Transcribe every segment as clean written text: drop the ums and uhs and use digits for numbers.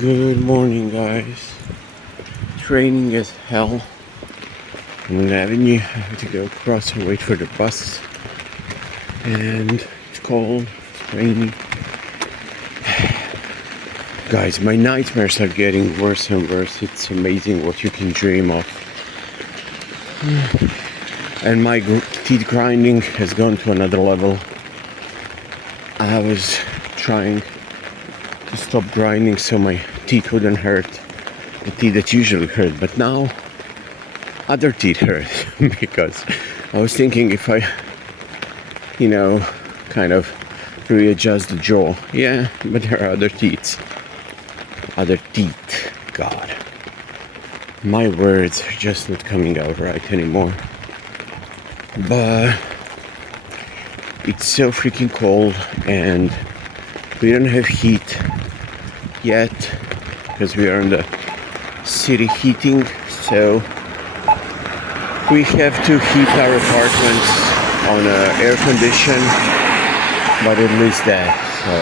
Good morning, guys. It's raining as hell on an avenue. I have to go across and wait for the bus. And it's cold, it's rainy. Guys, my nightmares are getting worse and worse. It's amazing what you can dream of. And my teeth grinding has gone to another level. I was trying to stop grinding so my teeth wouldn't hurt, the teeth that usually hurt, but now other teeth hurt because I was thinking if I kind of readjust the jaw, yeah, but there are other teeth, God, my words are just not coming out right anymore. But it's so freaking cold and we don't have heat yet because we are in the city heating, so we have to heat our apartments on air condition, but at least that. So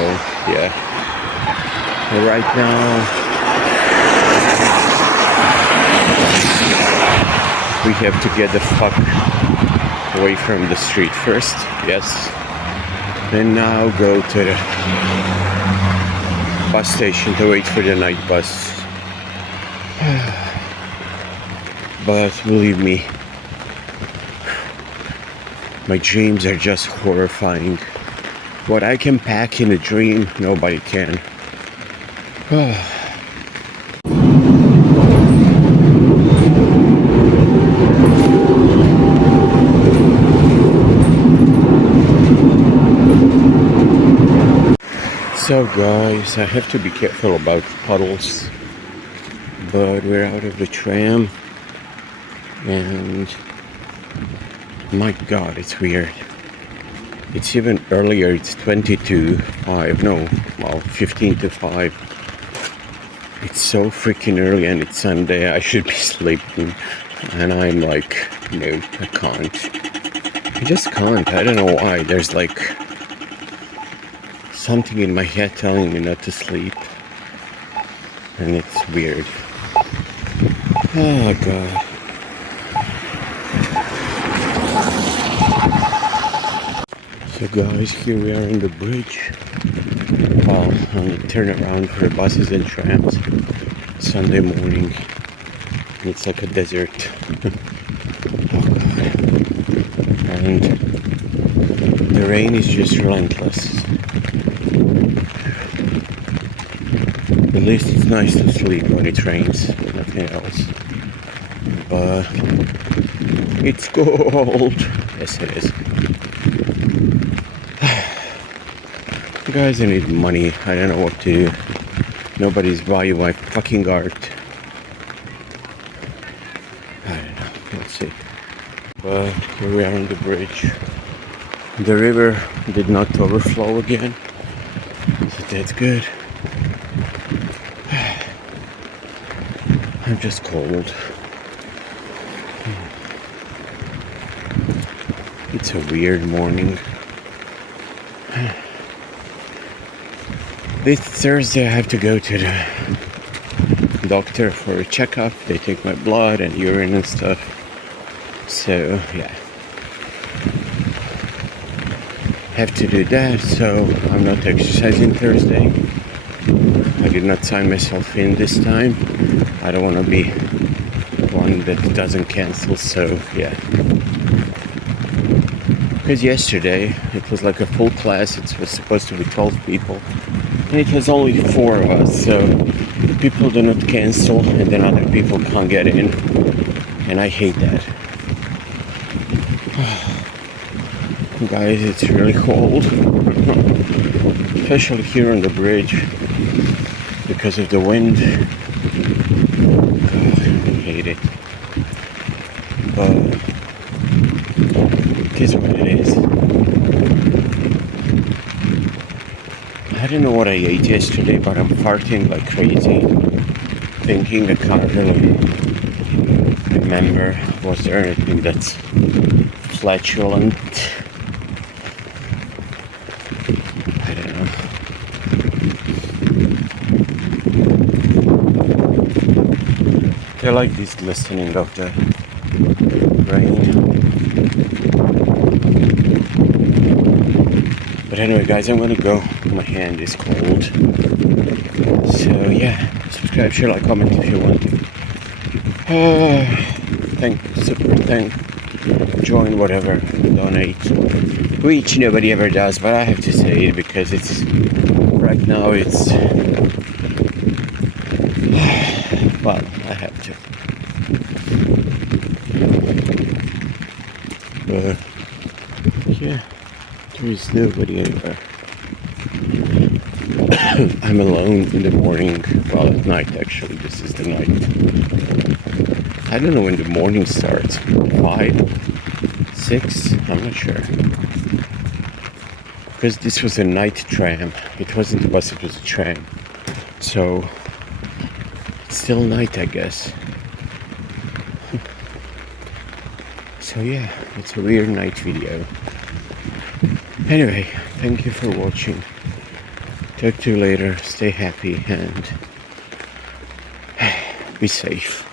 yeah, and right now we have to get the fuck away from the street first, yes, and now go to the bus station to wait for the night bus. But believe me, my dreams are just horrifying. What I can pack in a dream, nobody can. So guys, I have to be careful about puddles, but we're out of the tram and my god, it's weird. It's even earlier, it's 20 to 5, no, well, 15 to 5. It's so freaking early and it's Sunday, I should be sleeping, and I'm like, no, I can't. I just can't, I don't know why. There's like something in my head telling me not to sleep, and it's weird. Oh god. So guys, here we are on the bridge, well, on the turnaround for buses and trams. Sunday morning, and it's like a desert. Oh god. And the rain is just relentless. At least it's nice to sleep when it rains, nothing else. But it's cold. Yes, it is. Guys, I need money. I don't know what to do. Nobody's buying my fucking art. I don't know. We'll see. But here we are on the bridge. The river did not overflow again, so that's good. I'm just cold. It's a weird morning. This Thursday I have to go to the doctor for a checkup. They take my blood and urine and stuff. So yeah, have to do that. So I'm not exercising Thursday. I did not sign myself in this time. I don't want to be one that doesn't cancel, so yeah. Because yesterday it was like a full class, it was supposed to be 12 people, and it was only 4 of us, so people do not cancel and then other people can't get in, and I hate that. Guys, it's really cold, especially here on the bridge because of the wind. God, I hate it. But it is what it is. I don't know what I ate yesterday, but I'm farting like crazy. Thinking I can't really remember. Was there anything that's flatulent? I don't know. I like this glistening of the rain. But anyway, guys, I'm gonna go. My hand is cold. So yeah, subscribe, share, like, comment if you want. Join, whatever, donate, which nobody ever does, but I have to say it because it's right now. It's well, I have to. But yeah, there is nobody anywhere. I'm alone in the morning. Well, at night actually. This is the night. I don't know when the morning starts. 5, 6? I'm not sure. Because this was a night tram. It wasn't a bus, it was a tram. So it's still night, I guess. So yeah, it's a weird night video. Anyway, thank you for watching. Talk to you later. Stay happy and be safe.